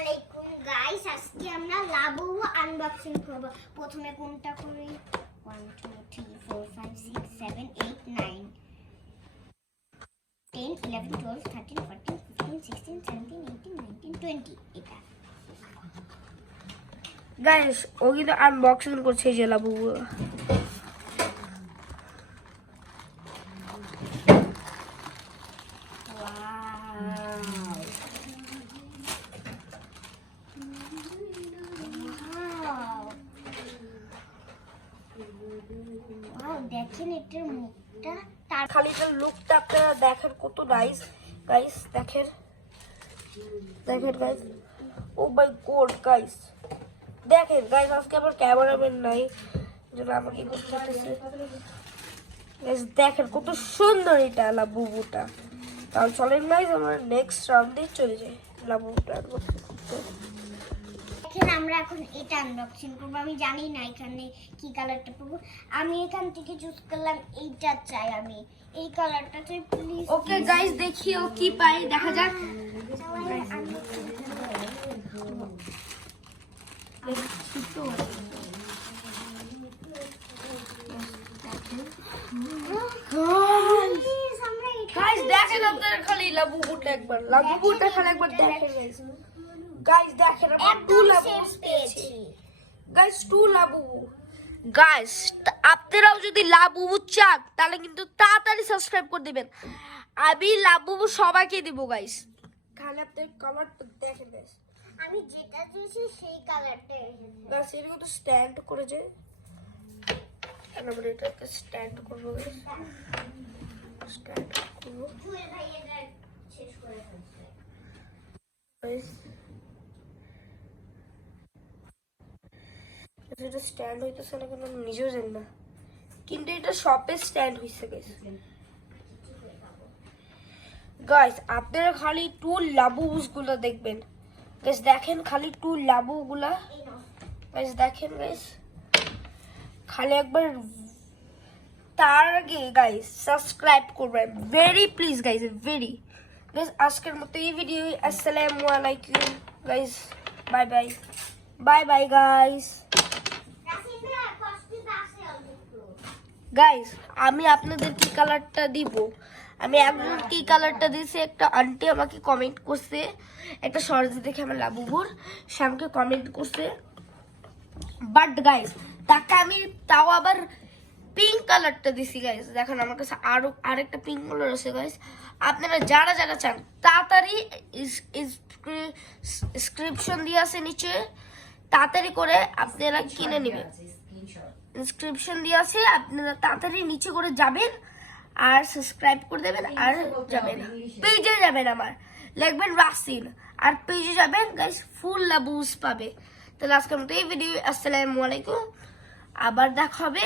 আলাইকুম গাইস, আজকে আমরা লাবু আনবক্সিং করব। প্রথমে কোনটা করি? 1 2 3 4 5 6 7 8 9 10 11 12 13 14 15 16 17 18 19 20 এটা গাইস ও কিন্তু আনবক্সিং করছে যে লাবু। দেখেন এটার মুখটা, তার খালি এটার লুকটা আপনারা দেখেন কত নাইস। গাইস দেখেন দেখেন গাইস, ও মাই গড গাইস দেখেন। গাইস আজকে আমার ক্যামেরাম্যান নাই, যেন আমাকে করতে হতেছে। গাইস দেখেন কত সুন্দর এটা লাবুটা। তাহলে চলেন গাইস আমরা নেক্সট রাউন্ডে চলে যাই লাবুটা আনবক্সিং করতে। দেখেন আমরা এখন এটা আনবক্সিং করবো। আমি জানি না এখানে কি কালারটা পাবো। আমি এখান থেকে চুজ করলাম এইটা চাই, আমি এই কালারটা চাই প্লিজ। ওকে গাইস দেখি ও কি পাই, দেখা যাক। গাইস দেখেন আপনারা খালি লাবুটা একবার, লাবুটা খালি একবার দেখেন গাইস। দেখেন আমরা টু লাবু পেয়েছি গাইস, টু লাবু। গাইস আপনারাও যদি লাবু চান তাহলে কিন্তু তাড়াতাড়ি সাবস্ক্রাইব করে দিবেন। আমি লাবু সবাইকে দিব গাইস। খালি আপনার কালারটা দেখেন গাইস। আমি যেটা চেয়েছি সেই কালারটা এসেছে। গাইস এটা কিন্তু স্ট্যান্ড করে যে, আমরা এটাকে স্ট্যান্ড করব গাইস। স্ট্যান্ড করব জুয়েল ভাই এটা শেষ করে ফেলছে গাইস। এটা স্ট্যান্ড হইতেছে না কেন আমি নিজেও জানি না, কিন্তু এটা শপে স্ট্যান্ড হইছে গাইস। গাইস আপনারা খালি টু লাবুস গুলো দেখবেন গাইস। দেখেন খালি টু লাবু গুলা গাইস, দেখেন গাইস। খালি একবার তার আগে গাইস সাবস্ক্রাইব করবেন very please guys, very guys. আজকের মতো এই ভিডিও। আসসালামু আলাইকুম guys, bye bye, bye bye guys. Guys আমি আপনাদের কি কালারটা দিব, আমি একজন কি কালারটা দিয়েছি, একটা আন্টি আমাকে কমেন্ট করছে, একটা শর্টস দেখে আমার লাবুবুর সে আমাকে কমেন্ট করছে। বাট গাইস তাকে আমি তাও আবার পিঙ্ক কালারটা দিছি গাইস। দেখেন আমার কাছে আরেকটা পিঙ্ক কালার আছে গাইস। আপনারা যারা যারা চান তাড়াতাড়ি ডেসক্রিপশন দিয়ে আছে নিচে, তাড়াতাড়ি করে আপনারা কিনে নেবেন। ইনস্ক্রিপশন দিয়ে আছে, আপনারা তাড়াতাড়ি নিচে করে যাবেন আর সাবস্ক্রাইব করে দেবেন আর যাবেন পেজে যাবেন, আমার লিখবেন রাসিন আর পেজে যাবেন গাইস, ফুল লাবুস পাবে। তাহলে আজকের মতো এই ভিডিও। আসসালামু আলাইকুম, আবার দেখা হবে।